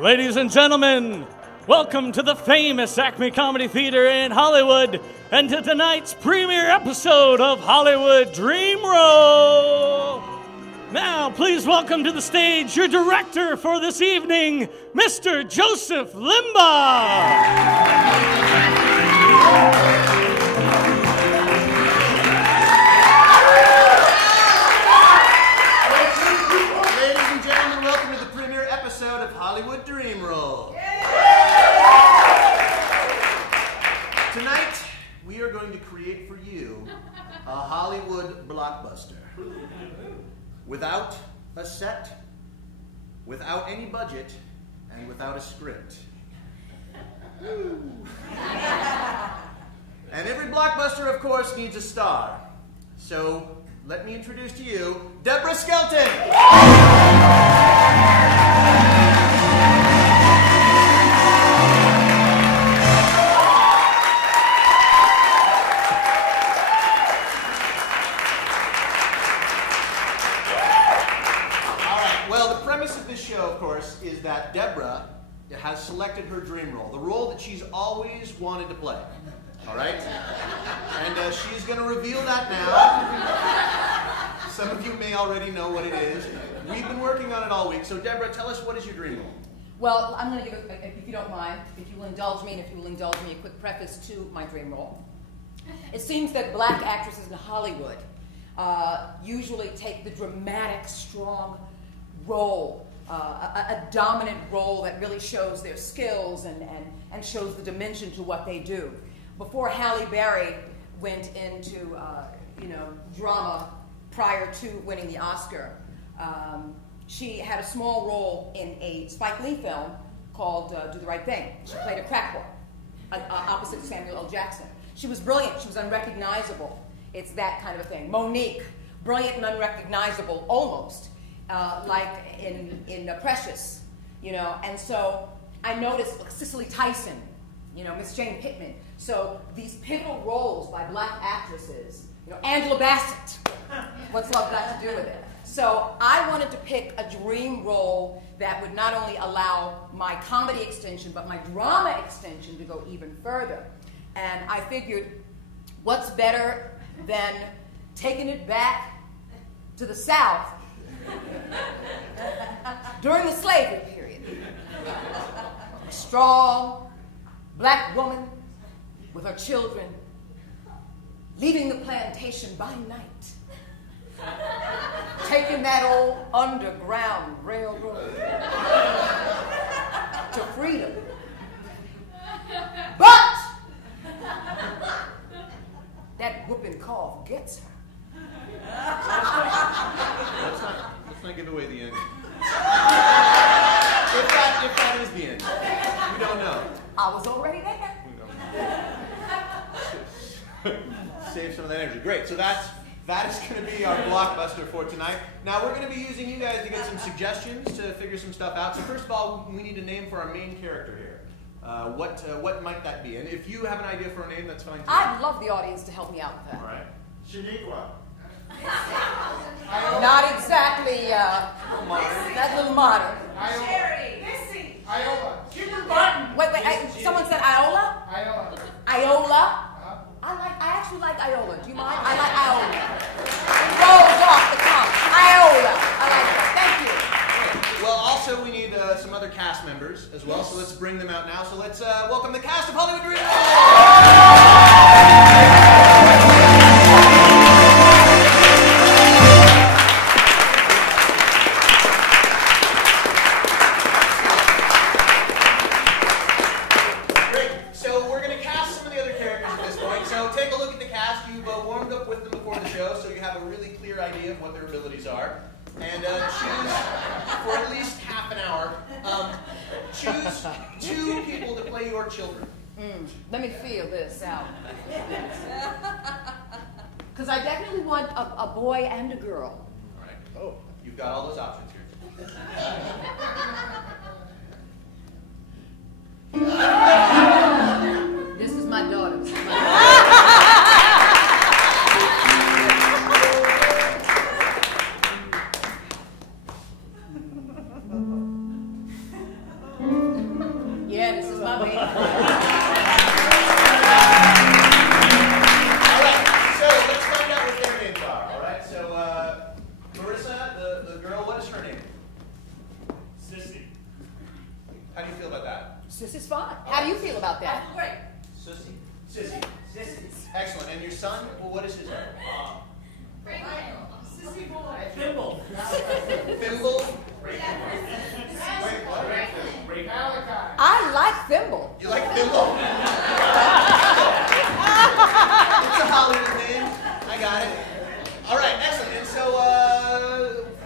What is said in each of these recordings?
Ladies and gentlemen, welcome to the famous Acme Comedy Theater in Hollywood and to tonight's premiere episode of Hollywood Dream Roll. Now, please welcome to the stage your director for this evening, Mr. Joseph Limbaugh. Of Hollywood Dream Roll. Tonight, we are going to create for you a Hollywood blockbuster. Without a set, without any budget, and without a script. And every blockbuster, of course, needs a star. So, let me introduce to you, Debra Skelton! Is that Debra has selected her dream role, the role that she's always wanted to play. All right? And she's going to reveal that now. Some of you may already know what it is. We've been working on it all week. So, Debra, tell us, what is your dream role? Well, I'm going to give, if you don't mind, if you will indulge me, and if you will indulge me, a quick preface to my dream role. It seems that black actresses in Hollywood usually take the dramatic, strong role, a dominant role that really shows their skills and shows the dimension to what they do. Before Halle Berry went into drama prior to winning the Oscar, she had a small role in a Spike Lee film called Do the Right Thing. She played a crack whore opposite Samuel L. Jackson. She was brilliant. She was unrecognizable. It's that kind of a thing. Monique, brilliant and unrecognizable, almost. Like in Precious, and so I noticed Cicely Tyson, Miss Jane Pittman. So these pivotal roles by black actresses, Angela Bassett, what's love got to do with it? So I wanted to pick a dream role that would not only allow my comedy extension, but my drama extension to go even further. And I figured, what's better than taking it back to the South during the slavery period. A strong black woman with her children leaving the plantation by night, taking that old underground railroad to freedom. But that whooping cough gets her. Let's not give away the ending. If that is the end, we don't know. I was already there. We don't know. Save some of that energy. Great. So that is going to be our blockbuster for tonight. Now we're going to be using you guys to get some suggestions to figure some stuff out. So first of all, we need a name for our main character here. What might that be? And if you have an idea for a name, that's fine too. I'd love the audience to help me out with that. All right. Shaniqua. Not exactly, that little modern. Sherry. Missy. Iola. Wait, someone said Iola? Iola. Iola? I actually like Iola. Do you mind? I like Iola. It rolls off the tongue. Iola. I like that. Thank you. Well, also we need some other cast members as well, so let's bring them out now. So let's welcome the cast of Hollywood Dream Roll! Idea of what their abilities are, and choose for at least half an hour. Choose 2 people to play your children. Let me feel this out. Because I definitely want a boy and a girl. All right. Oh, you've got all those options here. This is my daughter. on me. All right, so let's find out what their names are. All right, so Maurissa, the girl, what is her name? Sissy. How do you feel about that? This is fine. How do you feel about that? Great. Sissy. Sissy. Excellent. And your son? Well, what is his name? Sissy boy. Thimble. Thimble. Wait, what? I like Thimble. You like Thimble? It's a Hollywood name. I got it. All right, excellent. And so,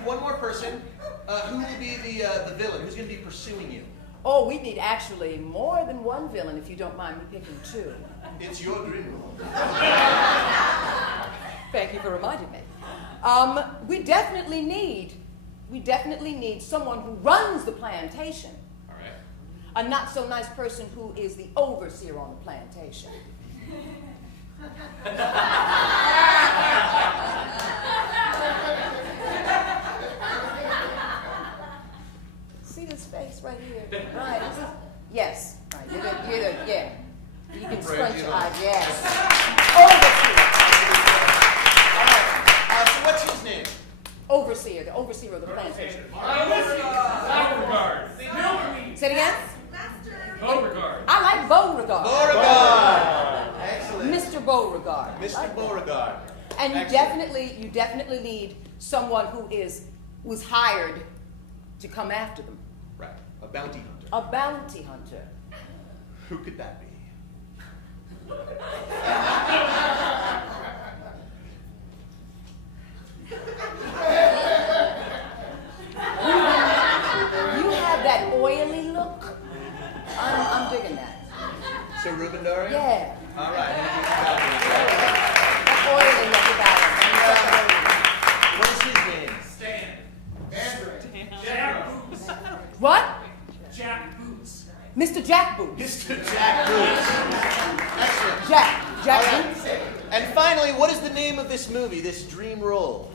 one more person. Who will be the villain? Who's going to be pursuing you? Oh, we need actually more than one villain, if you don't mind me picking two. It's your dream role. Thank you for reminding me. We definitely need someone who runs the plantation. All right. A not so nice person who is the overseer on the plantation. See this face right here? Right. Yes. Right. Yeah. You can scrunch your eyes. Yes. Overseer. So what's his name? Overseer. The overseer of the plantation. Beauregard. Say it again. Beauregard. I like Beauregard. Beauregard. Excellent. Mr. Beauregard. Mr. Like that. Beauregard. And you Excellent. definitely need someone who was hired to come after them. Right. A bounty hunter. A bounty hunter. Who could that be? You have that oily look. I'm digging that. So Ruben, Dario? Yeah. All right. That oily look about it. What is his name? Jack Boots. What? Jack Boots. Mr. Jack Boots. Mr. Jack Boots. Excellent. Jack All Boots. right. And finally, what is the name of this movie, this dream role?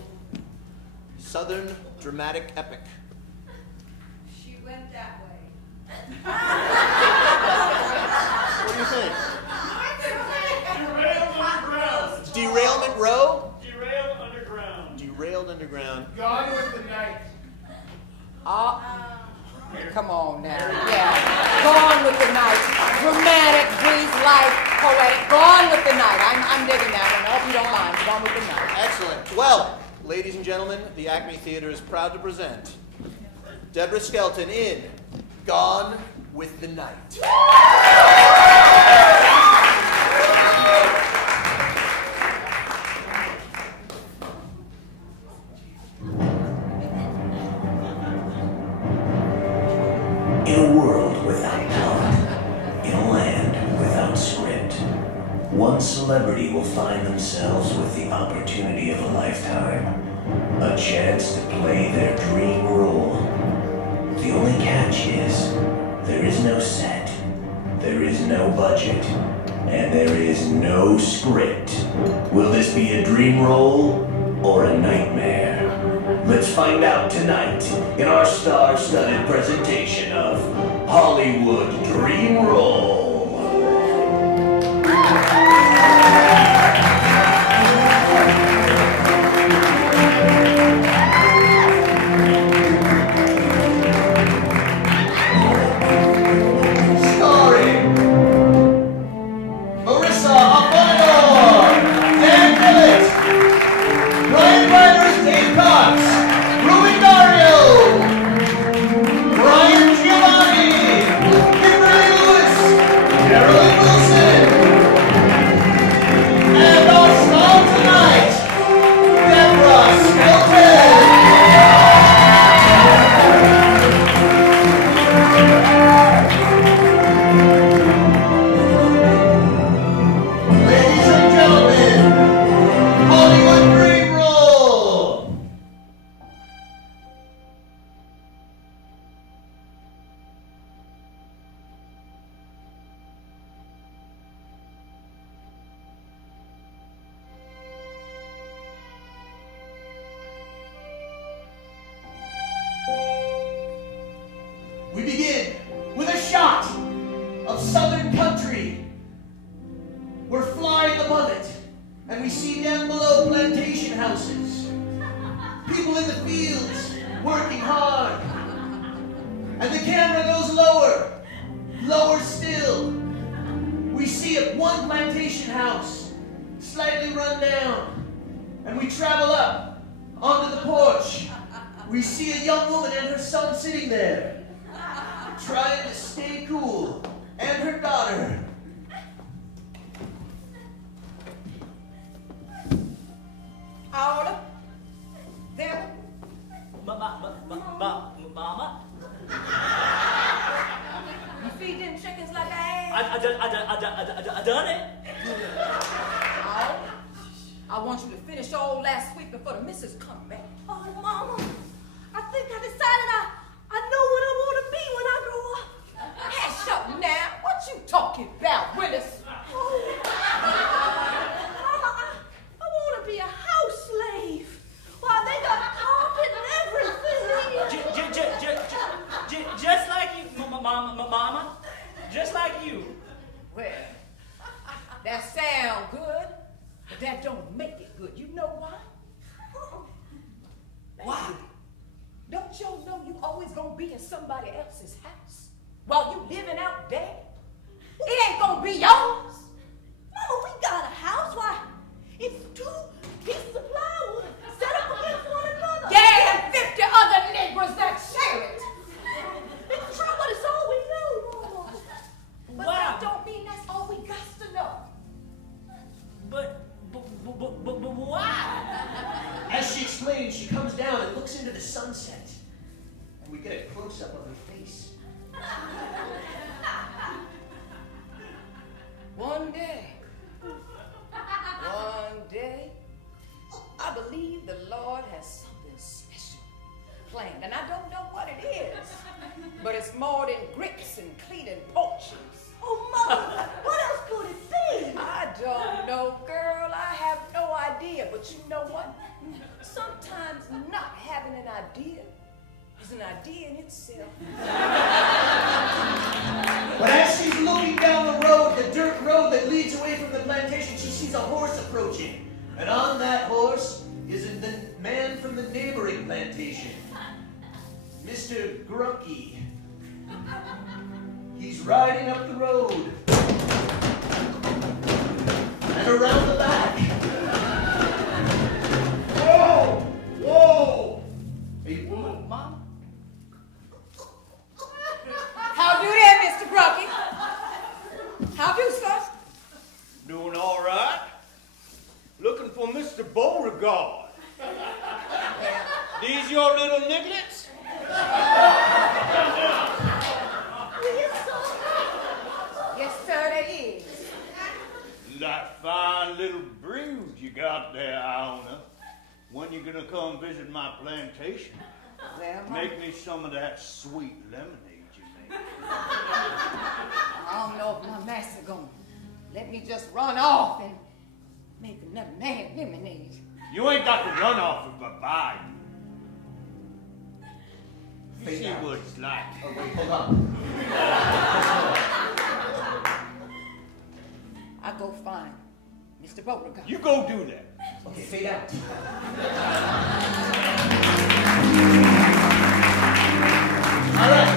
Southern dramatic epic. She went that way. What do you think? Derailed Underground. Derailment Row? Derailed Underground. Derailed Underground. Gone with the Night. Come on now. Yeah. Gone with the Night. Dramatic, brief, life, poetic. Gone with the Night. I'm digging that one. I hope you don't mind. Gone with the Night. Excellent. Well, ladies and gentlemen, the Acme Theater is proud to present Debra Skelton in Gone with the Night. In a world without plot, in a land without script, one celebrity will find themselves with the opportunity of a lifetime, a chance to play their dream role. The only catch is, there is no set, there is no budget, and there is no script. Will this be a dream role or a nightmare? Let's find out tonight in our star-studded presentation of Hollywood Dream Role. Starring Maurissa, Afanador, Billet, Breiter, Ruben, Dario, Giovanni, Kimberly, see down below plantation houses. People in the fields working hard. And the camera goes lower, lower still. We see one plantation house, slightly run down. And we travel up onto the porch. We see a young woman and her son sitting there, trying to stay cool, and her daughter. How old? There. Mama? You feed them chickens like I I done it. Oh, I want you to finish all last week before the missus come back. Oh, Mama, I think I decided I know what I want to be when I grow up. Hush up now. What you talking about, Willis? Mama, I want to be a house slave. Why, they got carpet and everything. Just like you, Mama. Just like you. Well, that sound good, but that don't make it good. You know why? Why? Don't you know you always gonna be in somebody else's house while you living out there? It ain't gonna be yours. Mama, we got a house. Why, it's 2 pieces of plywood set up against one another. Yeah, and 50 other neighbors that share it. It's true, but it's all we know, Mama. But Wow. that don't mean that's all we got to know. But why? As she explains, she comes down and looks into the sunset. And we get a close-up of her face. One day, I believe the Lord has something special planned. And I don't know what it is, but it's more than grits and cleaning porches. Oh, Mama, what else could it be? I don't know, girl. I have no idea. But you know what? Sometimes not having an idea is an idea in itself. But as she's looking down the road, the dirt road that leads away from the plantation, she sees a horse approaching. And on that horse is the man from the neighboring plantation, Mr. Grunky. He's riding up the road. And around the back. Whoa! Whoa! Hey, Mama? How do that, Mr. Brookie? How do, sir? Doing all right. Looking for Mr. Beauregard. These your little nigglets? Yes, sir, that is. That fine little brood you got there, Iona. When you gonna come visit my plantation? Well, Make me some of that sweet lemonade you make. I don't know if my master gonna let me just run off and make another man lemonade. You ain't got to run off with my bite. You Fake see out. what it's like. Oh, wait, hold on. I go find Mr. Beauregard. You go do that. Okay, fade out. All right.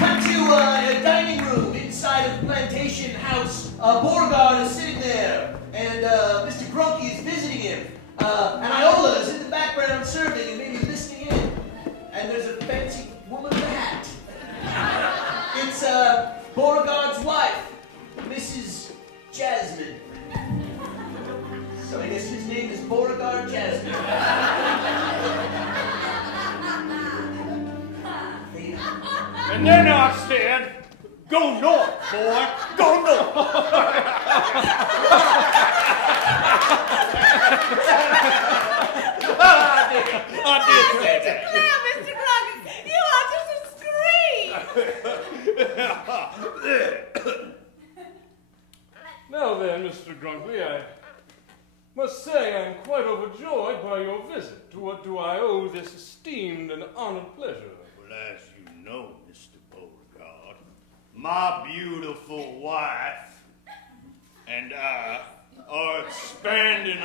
Cut to a dining room inside of the plantation house. Beauregard is sitting there, and Mr. Grunky is visiting him. And Iola is in the background serving and maybe listening in. And there's a fancy woman with a hat. It's Beauregard's wife, Mrs. Jasmine. So I guess his name is Beauregard Jasmine. And then I said, go north, boy. Go north. I did say that. Now, Mr. Crockett, you ought to scream. Now then, Mr. Grunkly, I must say I'm quite overjoyed by your visit. To what do I owe this esteemed and honored pleasure? Well, as you know, Mr. Beauregard, my beautiful wife and I are expanding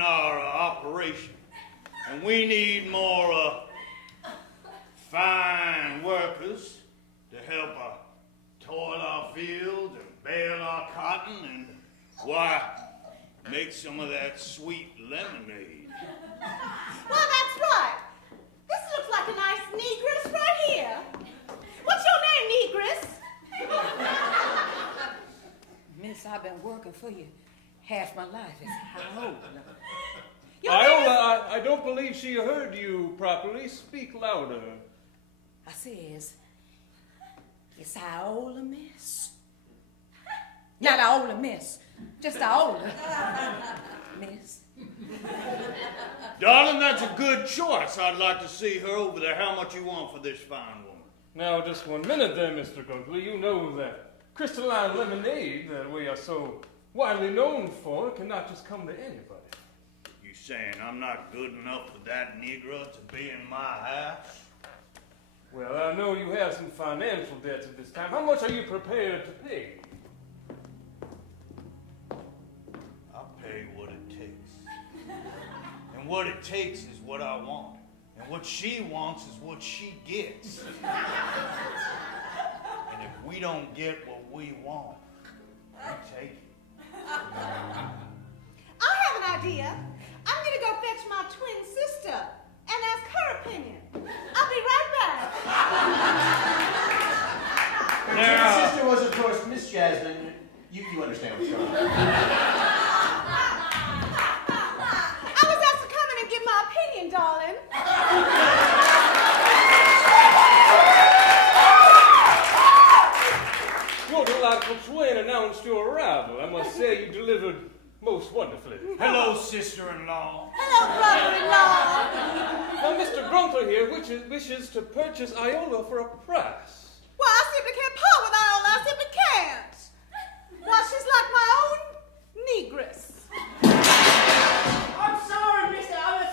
our operation, and we need more fine workers to help toil our fields and bale our cotton and, why, make some of that sweet lemonade. Well, that's right. This looks like a nice negress right here. What's your name, negress? Miss, I've been working for you half my life. How old? Iola, I don't believe she heard you properly. Speak louder. I says, it's Iola, miss. Not Iola, miss. Just Iola, miss. Darling, that's a good choice. I'd like to see her over there. How much you want for this fine woman? Now, just 1 minute there, Mr. Gruntley. You know that crystalline lemonade that we are so widely known for cannot just come to anybody. You saying I'm not good enough for that Negro to be in my house? Well, I know you have some financial debts at this time. How much are you prepared to pay? I'll pay what it takes. And what it takes is what I want. And what she wants is what she gets. And if we don't get what we want, we take it. I have an idea. I'm going to go fetch my twin sister and ask her opinion. I'll be right back. Now, your sister was, of course, Miss Jasmine. You understand what's going on. I was asked to come in and give my opinion, darling. Your delightful twin announced your arrival. I must say you delivered most wonderfully. Hello, sister-in-law. Hello, brother-in-law. Now, Mr. Grunkle here wishes to purchase Iola for a price. Well, I simply can't part with Iola. I simply can't. Well, she's like my own negress. I'm sorry, mister. I'm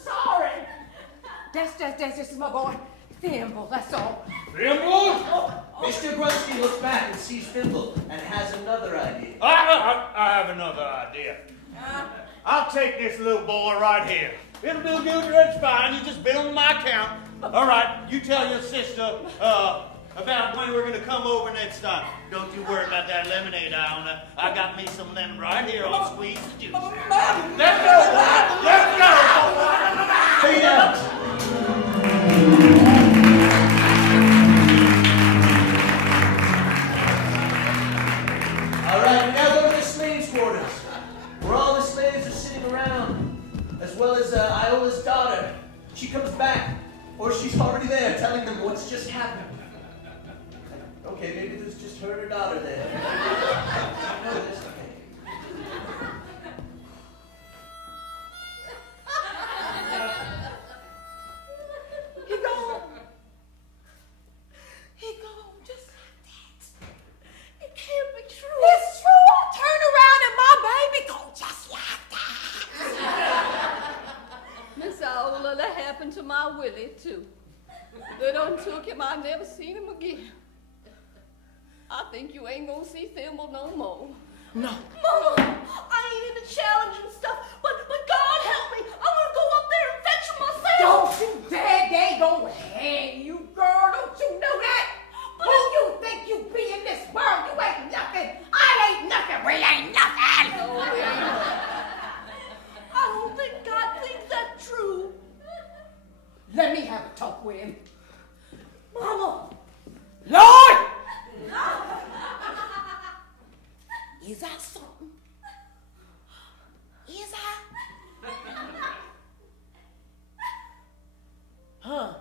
sorry. That's just my boy. Thimble, that's all. Thimble? Mr. Grunsky looks back and sees Thimble and has another idea. I have another idea. I'll take this little boy right here. It'll do good, it's fine. You just bill him my account. All right, you tell your sister about when we're going to come over next time. Don't you worry about that lemonade, Iona. I got me some lemon right here. I'll squeeze the juice. Let's go, boy. Let's go. Fade out. All right, we now go to the slaves' quarters, where all the slaves are sitting around, as well as Iola's daughter. She comes back, or she's already there, telling them what's just happened. Okay, maybe there's just her and her daughter there. I know this. Okay. He gone just like that. It can't be true. It's true. Turn around and my baby gone just like that. Miss Iola, that happened to my Willie, too. They done took him. I never seen him again. I think you ain't gonna see Thimble no more. No. Mama, I ain't into challenge and stuff, but God help me. I want to go up there and fetch him myself. Don't you dare, they gonna hang you, girl. Don't you know that? Who you think you be in this world? You ain't nothing. I ain't nothing. We ain't nothing. No, we ain't. I don't think God thinks that's true. Let me have a talk with him. Mama. Lord! Is that something? Is I? Huh?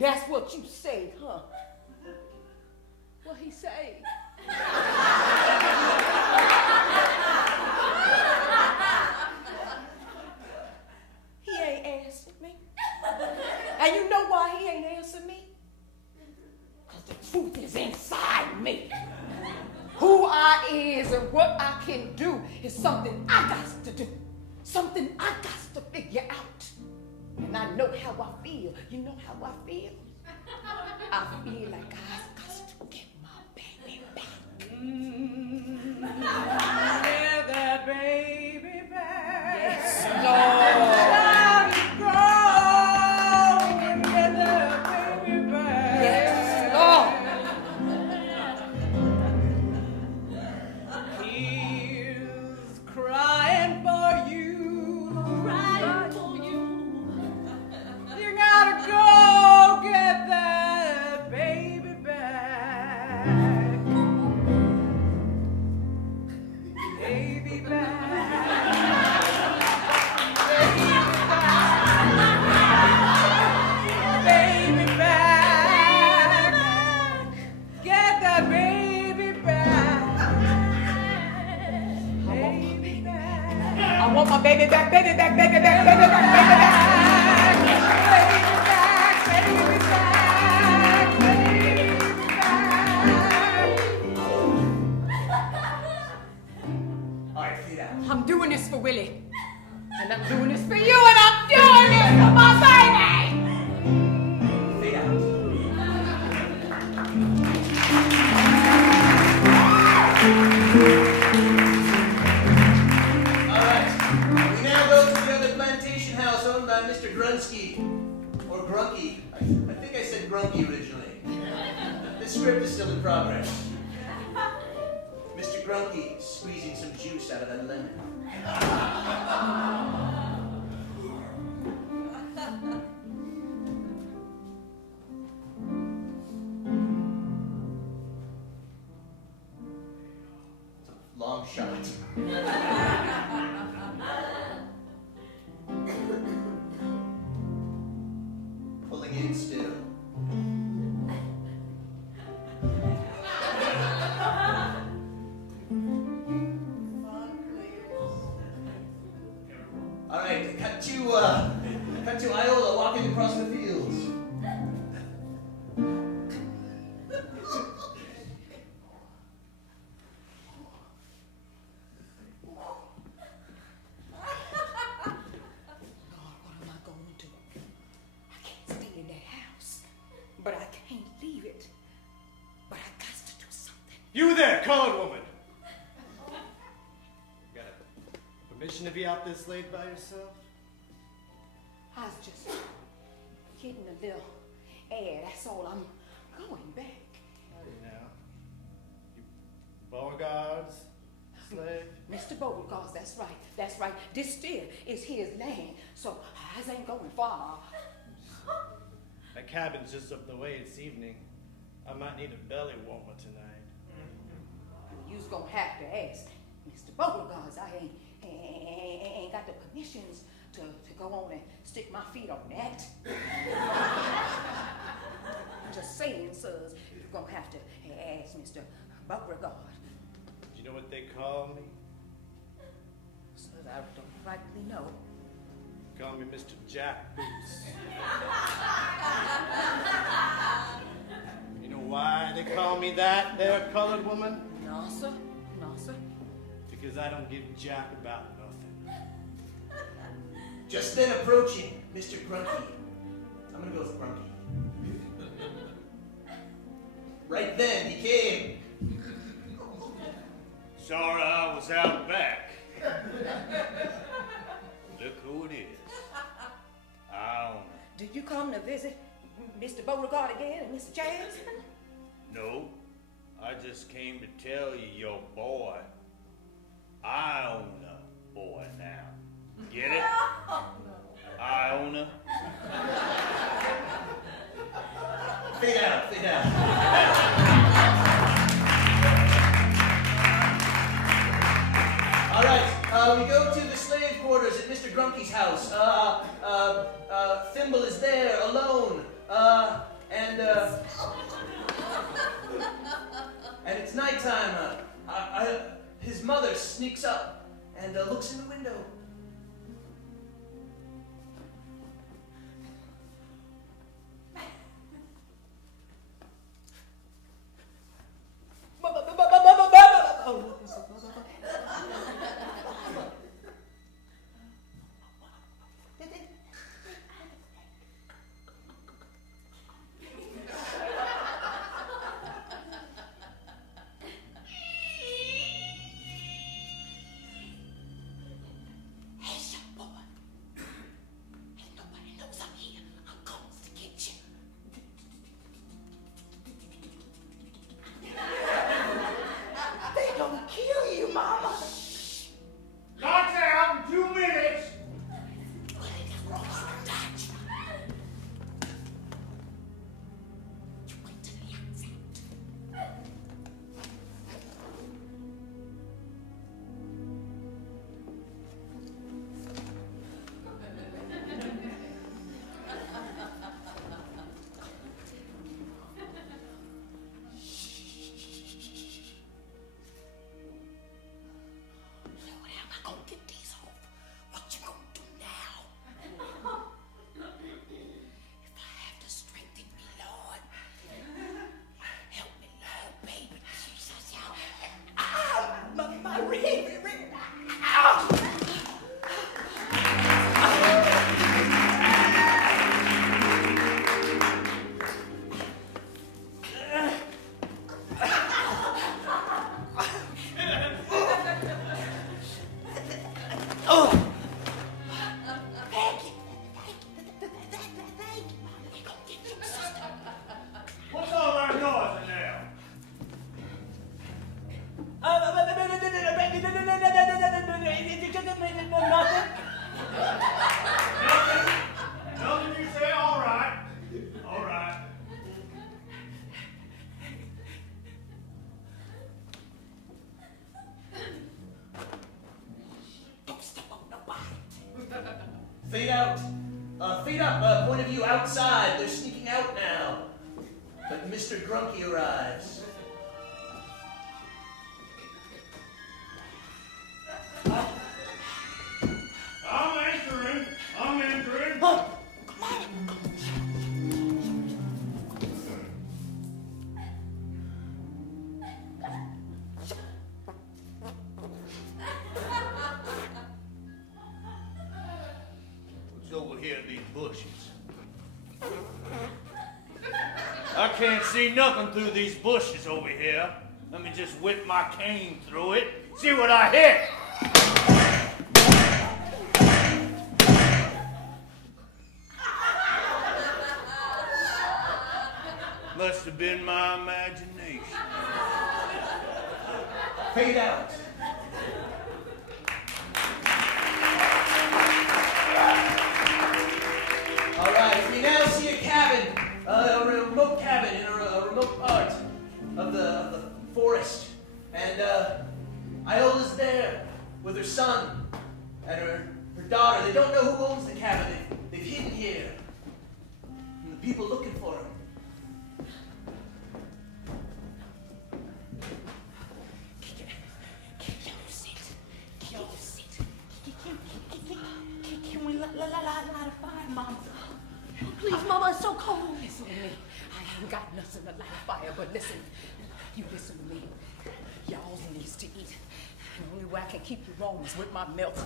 That's what you say, huh? What he say? He ain't answered me. And you know why he ain't answered me? Because the truth is inside me. Who I is and what I can do is something I got to do. Something I got to figure out. And I know how I feel. You know how I feel? I feel like I got to get my baby. Get that baby back. Yes, Lord. Get that baby back. Yes, Lord. He's crying for you. Crying for you. You gotta go get that baby back. Baby back. Baby back. Get that baby back. Baby back. I want my baby back, baby back, baby back, baby back, baby back. Baby back, baby back. All right, fade out. I'm doing this for Willie. And I'm doing this for you, and I'm doing this for my baby! Fade out. All right. We now go to the other plantation house owned by Mr. Grunsky. Or Grunky. I think I said Grunky originally. This script is still in progress. Mr. Grunky squeezing some juice out of that lemon. It's a long shot. Pulling in still. All right, cut to Iola walking across the fields. What am I going to do? I can't stay in that house, but I can't leave it. But I got to do something. You there, colored woman. Got a permission to be out this late by yourself? I was just getting a little air, that's all. I'm going back. Howdy now. You Beauregards, slave? Mr. Beauregard, that's right, that's right. This still is his land, so I ain't going far. That cabin's just up the way it's evening. I might need a belly warmer tonight. You's gonna have to ask Mr. Beauregard. I ain't got the permissions to go on and stick my feet on that. I'm just saying, sirs, you're gonna have to ask Mr. Beauregard. Do you know what they call me? Sirs, I don't rightly know. Call me Mr. Jack Boots. You know why they call me that there, colored woman? No, sir. No, sir. Because I don't give jack about nothing. Just then approaching Mr. Grunky. I'm gonna go with Grunky. Right then he came. Sorry I was out back. Look who it is. I own it. Did you come to visit Mr. Beauregard again and Mr. Jazz? No, I just came to tell you, your boy, I own a boy now. Get it? I own her. Fade out, fade out. All right, we go to the slave quarters at Mr. Grunky's house. Thimble is there, alone, and it's nighttime. His mother sneaks up and looks in the window. Speed up. Point of view outside. They're sneaking out now. But Mr. Grunky arrives. I'm entering. Oh. What's over here in these bushes? I can't see nothing through these bushes over here. Let me just whip my cane through it. See what I hit. Must have been my imagination. Fade out. All right, we now see a cabin, a remote cabin in a remote part of the forest. And Iola's there with her son and her daughter. They don't know who owns the cabin. They've hidden here. And the people looking for him. Can we light a fire, Mama? Please, Mama, it's so cold. Listen to me. I ain't got nothing to light a fire, but listen. You listen to me. Y'all needs to eat. The only way I can keep you warm is with my milk.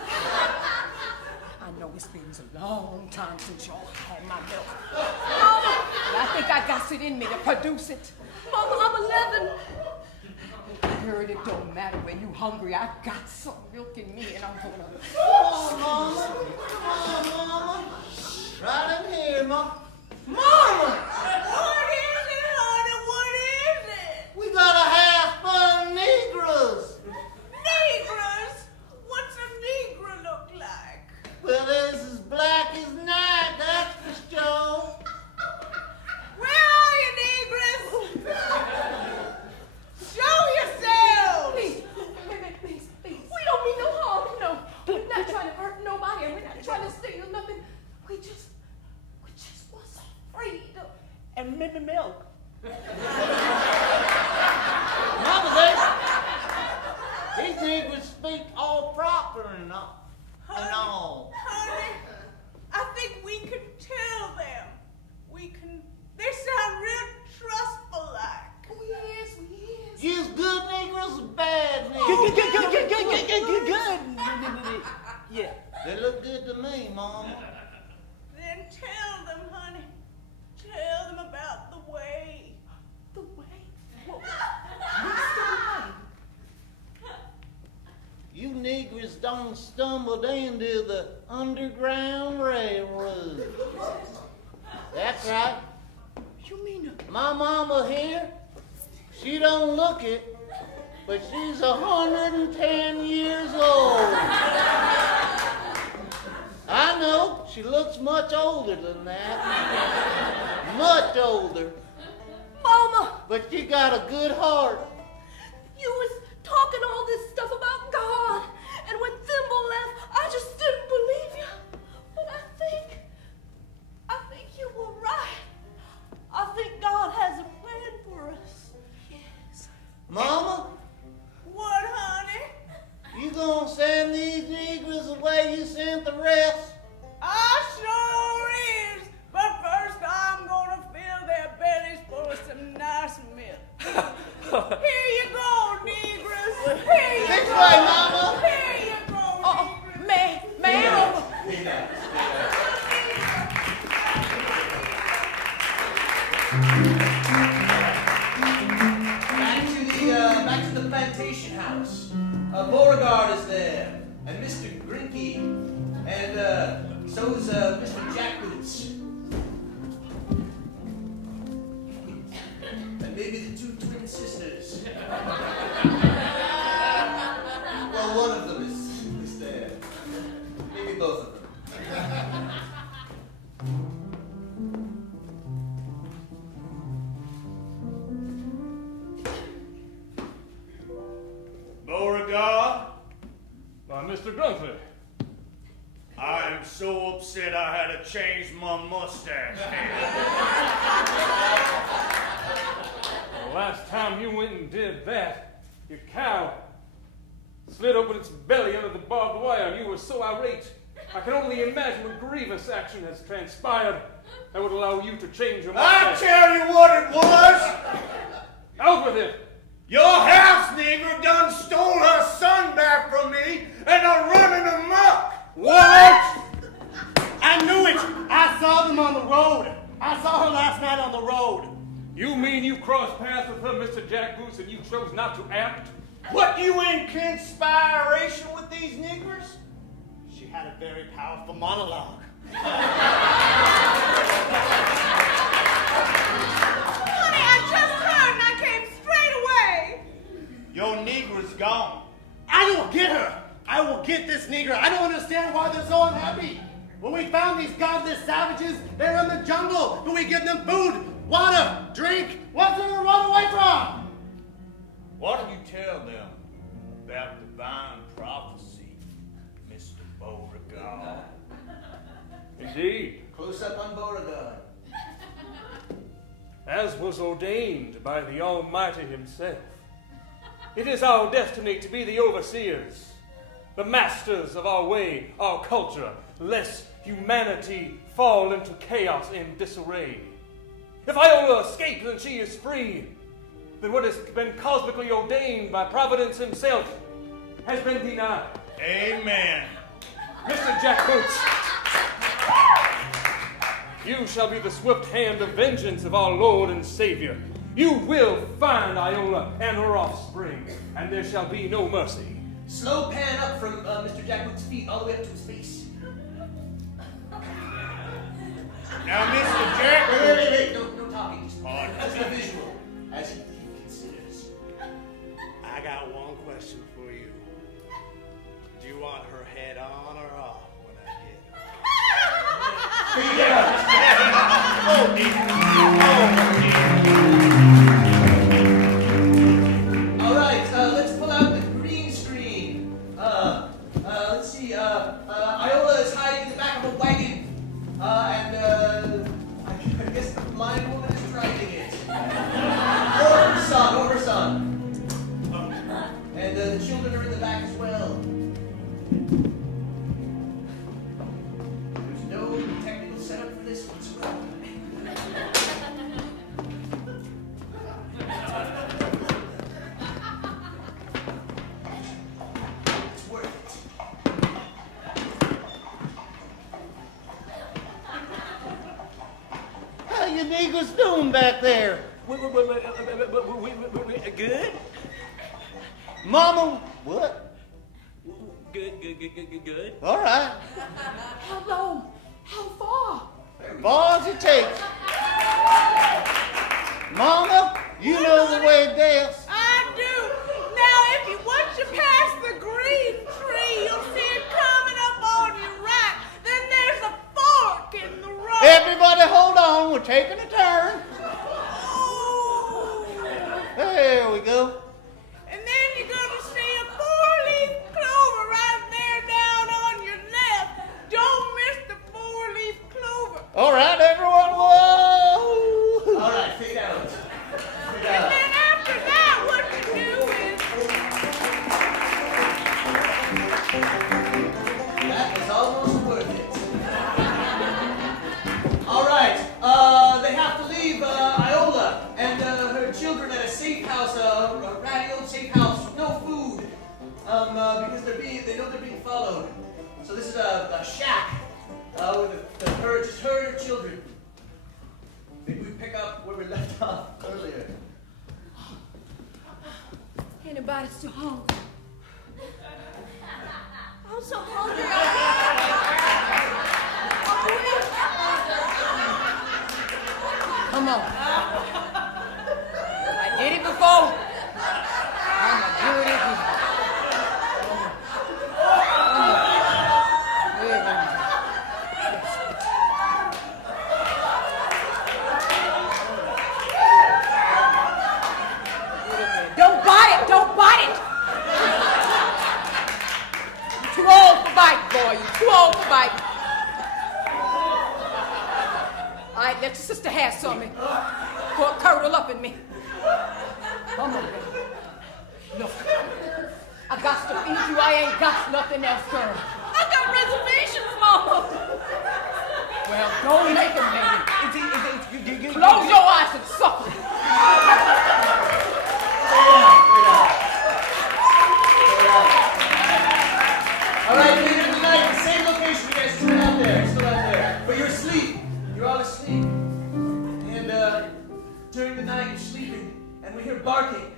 I know it's been a long time since y'all had my milk. Mama! But I think I got it in me to produce it. Mama, I'm 11. I heard it don't matter when you hungry. I got some milk in me and I'm gonna... Come on, Mama. Come on, Mama. Right in here, Mama. Mama! What is it, honey? What is it? We got a house full of Negroes. Negroes? What's a Negro look like? Well, there's as black as night, that's for sure. Where are you, Negroes? Show yourselves! Please, please. We don't mean no harm, no. We're not trying to hurt nobody, and we're not trying to steal nothing. We just was afraid of... And maybe milk. Mama, these Negroes speak all proper and all. Honey, I think we can tell them. They sound real trustful-like. We is. You's good Negroes or bad Negroes? Good. Yeah. They look good to me, Mama. Then tell them, honey. Tell them about the way. The way? What? You Negroes don't stumble into the Underground Railroad. That's right. You mean... My mama here, she don't look it, but she's 110 years old. I know, she looks much older than that. Much older. Mama! But she got a good heart. You was talking all this stuff about God, and when Thimble left, I just didn't believe you. But I think you were right. I think God has a plan for us. Yes. Mama, What, honey? you gonna send these Negroes the way you sent the rest? I sure is. But first, I'm gonna fill their bellies full of some nice milk. Here you go, Negroes. Here you This go. way, Mama. Here you go, Negroes. Ma'am. Back to the plantation house. Beauregard is there, and Mr. Grinky, and so's Mr. Jackboots. And maybe the two twin sisters. Well, one of them is there. Maybe both of them. Beauregard, Mr. Gruntley. I am so upset I had a change my mustache. The last time you went and did that, your cow slid open its belly under the barbed wire, and you were so irate. I can only imagine what grievous action has transpired that would allow you to change your mind. I'll tell you what it was. Out with it. Your house nigger done stole her son back from me and are running amok. What? I knew it. I saw them on the road. I saw her last night on the road. You mean you crossed paths with her, Mr. Jack Boots, and you chose not to act? What, you in conspiration with these niggers? She had a very powerful monologue. Honey, I just heard and I came straight away. Your nigger's gone. I will get her. I will get this nigger. I don't understand why they're so unhappy. When we found these godless savages, they're in the jungle. Do we give them food, water, drink? What's there to run away from? What do you tell them about divine prophecy, Mr. Beauregard? Indeed. Close up on Beauregard. As was ordained by the Almighty himself, it is our destiny to be the overseers, the masters of our way, our culture, lest humanity fall into chaos and disarray. If Iola escapes and she is free, then what has been cosmically ordained by Providence himself has been denied. Amen. Mr. Jack Boots, you shall be the swift hand of vengeance of our Lord and Savior. You will find Iola and her offspring, and there shall be no mercy. Slow pan up from Mr. Jack Boots' feet all the way up to his face. Now, Mr. Jack Wait. No talking. Just Pardon. a visual, as he considers. I got one question for you. Do you want her head on or off when I get her? All right, let's pull out the green screen. Let's see. Iola is hiding in the back of a wagon, and I guess the blind woman is driving it. Or her son. And the children are in the back as well. There's no technical setup for this whatsoever. It's worth it. How you niggas doing back there? Good? Mama, what? Good. All right. How long? How far? Far as it takes. Mama, you know the way down. I do. Now, if you once you pass the green tree, you'll see it coming up on your right. Then there's a fork in the road. Everybody hold on, we're taking a turn. Oh. There we go. And then you're going to see a four-leaf clover right there down on your left. Don't miss the four-leaf clover. All right, everyone, whoa! All right, fade out. And then after that, what you do is... That is almost worth it. All right, they have to leave Iola and her children at a safe house, a ratty old safe house with no food, because they know they're being followed. So this is a shack with just her and her children. Maybe we pick up where we left off earlier. Anybody still hungry? I'm so hungry. Come on. I did it before. I'm gonna do it again. Don't bite it! Don't bite it! You're too old for biting, boy. You're too old for biting. right, let your sister have some of me. Before it curdle up in me. Come on, baby. Look, I got to feed you. I ain't got nothing else, girl. I got reservations, Mama. Well, don't make them, baby. Close your eyes and suck it. All right, later tonight, the same location, you guys still out there. But you're asleep. You're all asleep. And during the night, you're sleeping, and we hear barking.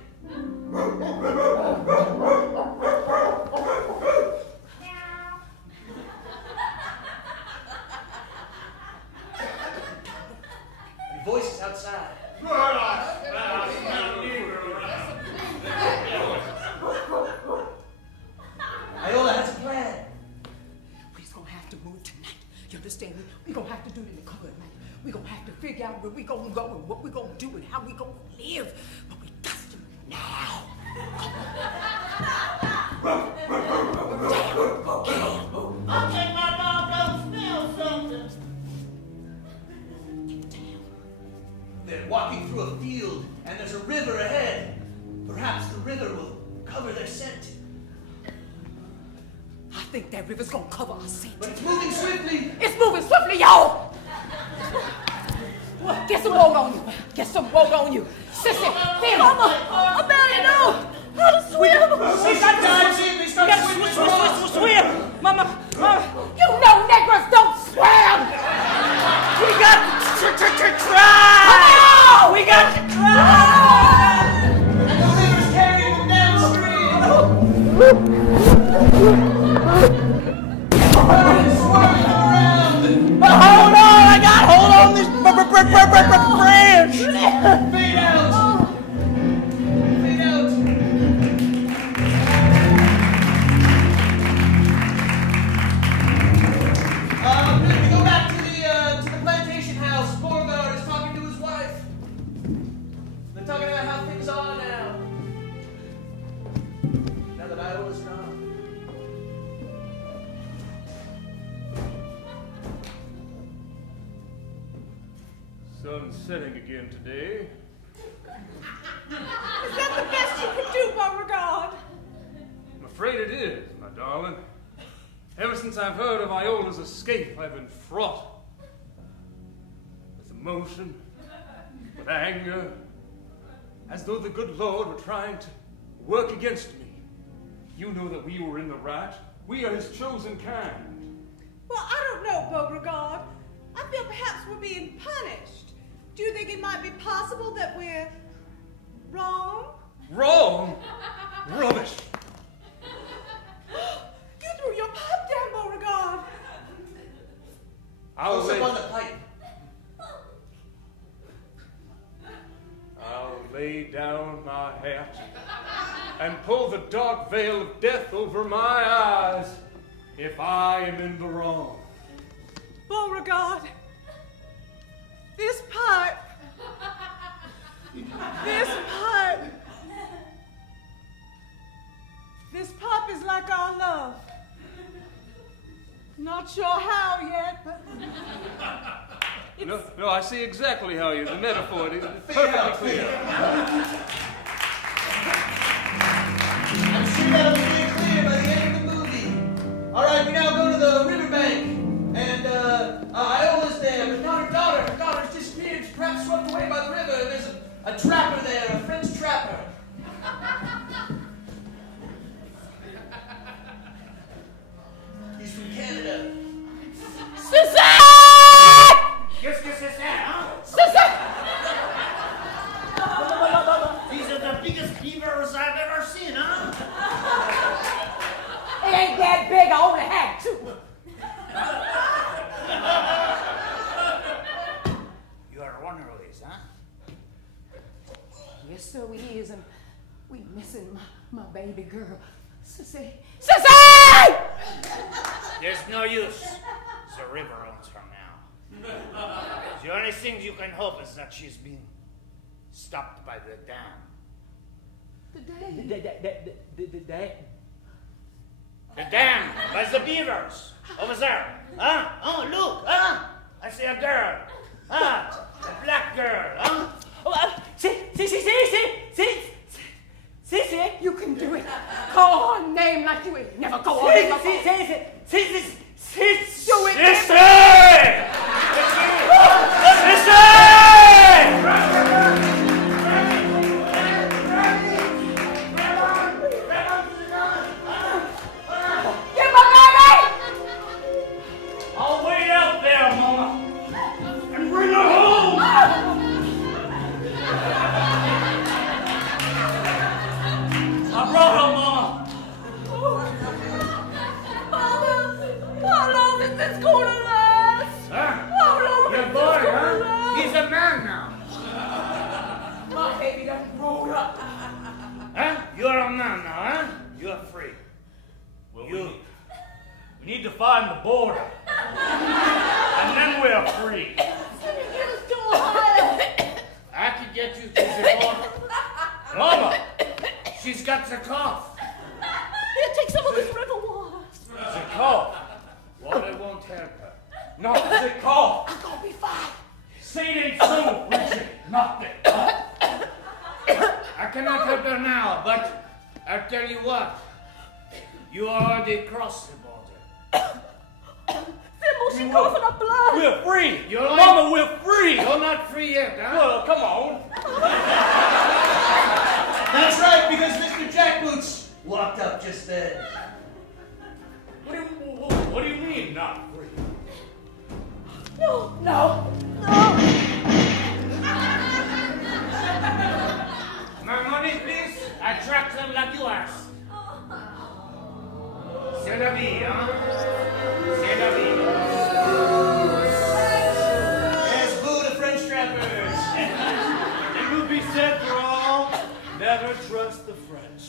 And voices outside. Iola has a plan. We're gonna have to move tonight. You understand me? We're gonna have to do it in the cover at night. We're gonna have to figure out where we're gonna go and what we're gonna do and how we're gonna live. But we got to now. I'll take my dog go steal something. They're walking through a field, and there's a river ahead. Perhaps the river will cover their scent. I think that river's gonna cover our scent. But it's moving swiftly. It's moving swiftly, y'all! Get some wool on you. Get some wool on you. Sissy, feel Mama, I barely know how to swim. We got to Swim! Mama! You know niggers don't swim! We got to try! We got to try! And the river's carrying them downstream. Swirling around. Hold on! I got hold on this branch! Fade out. Fade out. We go back to the plantation house. Beauregard is talking to his wife. They're talking about how things are now. Now that Iola's gone. Sun's setting again today. Is that the best you can do, Beauregard? I'm afraid it is, my darling. Ever since I've heard of Iola's escape, I've been fraught with emotion, with anger, as though the good Lord were trying to work against me. You know that we were in the right. We are his chosen kind. Well, I don't know, Beauregard. I feel perhaps we're being punished. Do you think it might be possible that we're wrong? Wrong? Rubbish. You threw your pipe down, Beauregard. I'll lay down my hat and pull the dark veil of death over my eyes if I am in the wrong. Beauregard, this pipe is like our love. Not sure how yet, but No, I see exactly how the metaphor is perfectly clear. I'm sure that'll be made clear by the end of the movie. All right, we now go to the riverbank, and Iola's there, but not her daughter. Her daughter's disappeared, perhaps swept away by the river. And there's a trapper there, a French trapper. He's from Canada. Sissy! Yes, huh? Sissy! These are the biggest beavers I've ever seen, huh? It ain't that big, I only had two. You are one of these, huh? Yes, sir, we is, and we missing my baby girl. Sissy! Sissy! There's no use. The river owns her now. The only thing you can hope is that she's been stopped by the dam. The dam? The dam, by the beavers. Over there. Huh? Oh, look, huh? I see a girl. Ah, the black girl, huh? See, you can do it. Call her name like you ain't never go on. Do it. I'll wait out there, Mama, and bring her home. I brought her, Mama. How long is this going to last? Huh? How long Your is boy, this going to huh? last? He's a man now. My baby done grown up. Huh? You're a man now, huh? You're free. Well, we need to find the border. And then we're free. I can get you to the border. Mama, she's got the cough. Here, take some of this river water. The cough. Water won't help her. No, the cough. I'm gonna be fine. Say it ain't so, Richard. Not the cough. I cannot help her now, but I'll tell you what. You already crossed the border. Thimble, she coughing up blood. We're free. You're Mama, we're free. You're not free yet, huh? Well, come on. That's right, because Mr. Jackboots walked up just then. What do you mean, not free? No. My money, please. I track them like you asked. C'est la vie, huh? C'est la vie. Yes, boo the French trappers. It will be said for all, never trust the French.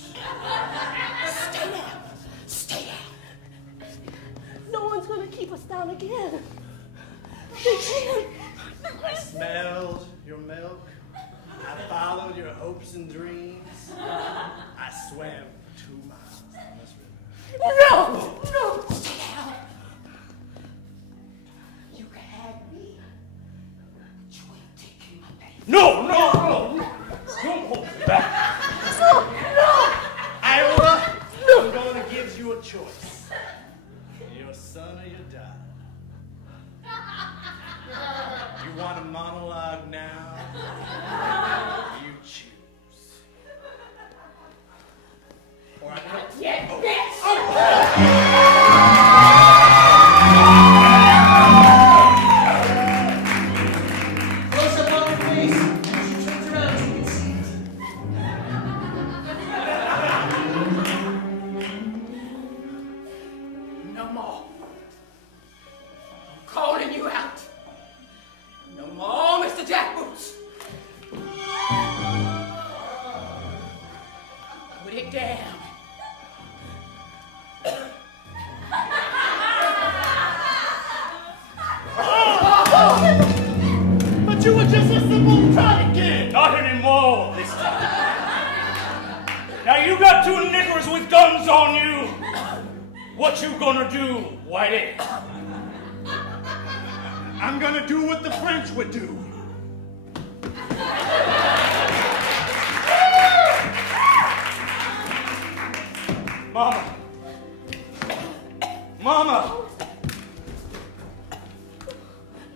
Stay down. No one's going to keep us down again. They can't. I smelled your milk. I followed your hopes and dreams. I swam 2 miles on this river. No. Stay down. You can have me. But you ain't taking my baby. No. Don't hold me back. Iowa, I'm going to give you a choice. Your son or your daughter. You want a monologue now? You choose. Or I could... Yes. Close up on her face. She turns around so you can see it. No more. I'm calling you out. No more, Mr. Jackboots. Put it down. But you were just a simple traffic kid. Not anymore this time. Now you got 2 niggers with guns on you. What you gonna do, Whitey? I'm gonna do what the French would do. Mama!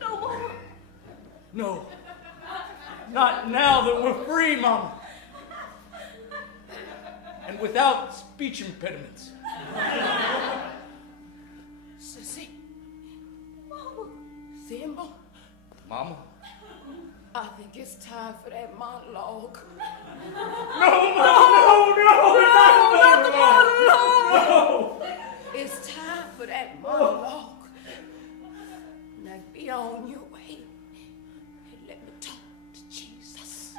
No, Mama. No. Not now that we're free, Mama. And without speech impediments. Sissy. Mama. Thimble. Mama? I think it's time for that monologue. No, Mama, no, not the monologue. No. It's time for that monologue. Now be on your way and let me talk to Jesus.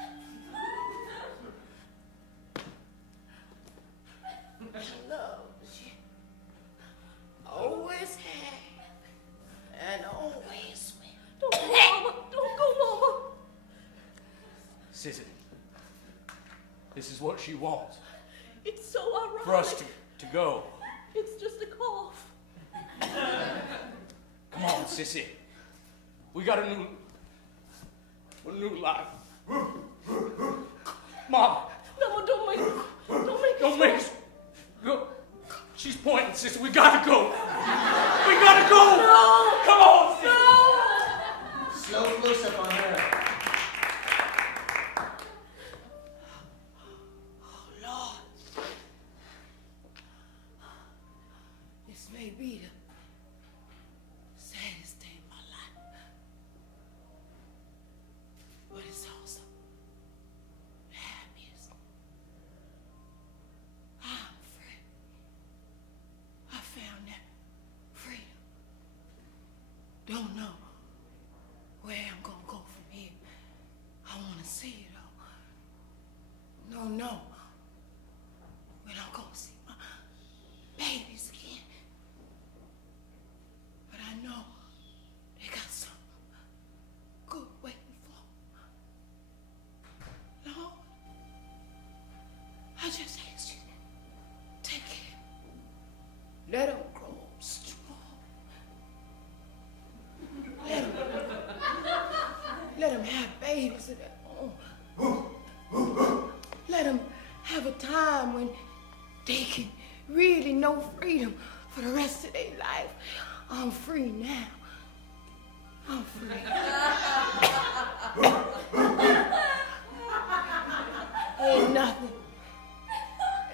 Loves you. Always have and always will. Don't go, Mama. Don't go, Mama. Sissy, this is what she wants. It's so ironic. For us to go. It's just a cough. Come on, Sissy. We got a a new life. Mom. No, don't make it. Don't make it. Go. She's pointing, sister. We gotta go. We gotta go. No. Come on, sister. No. Slow close-up on her. Oh, Lord. This may be the saddest day of my life. But it's also the happiest. I'm free. I found that freedom. Don't know where I'm gonna go from here. I wanna see it all. No. When I'm gonna see my babies again. But I know they got something good waiting for them. Lord, I just ask you, take care. Let them grow strong. Let them have babies of their own. Let them have a time when they can really know freedom for the rest of their life. I'm free now. I'm free.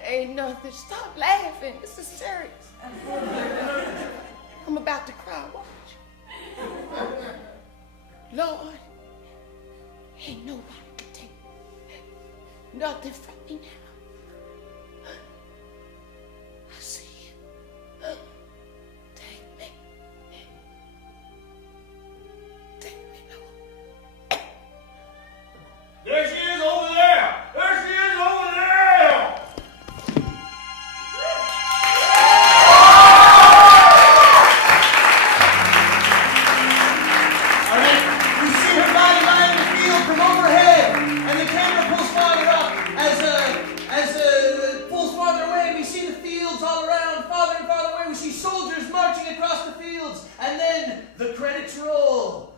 Ain't nothing. Stop laughing. This is serious. I'm about to cry. Watch. Lord, ain't nobody can take nothing from me now. I see you. Take me. Take me, Lord. There she is over there! There she is over there! Soldiers marching across the fields, and then the credits roll.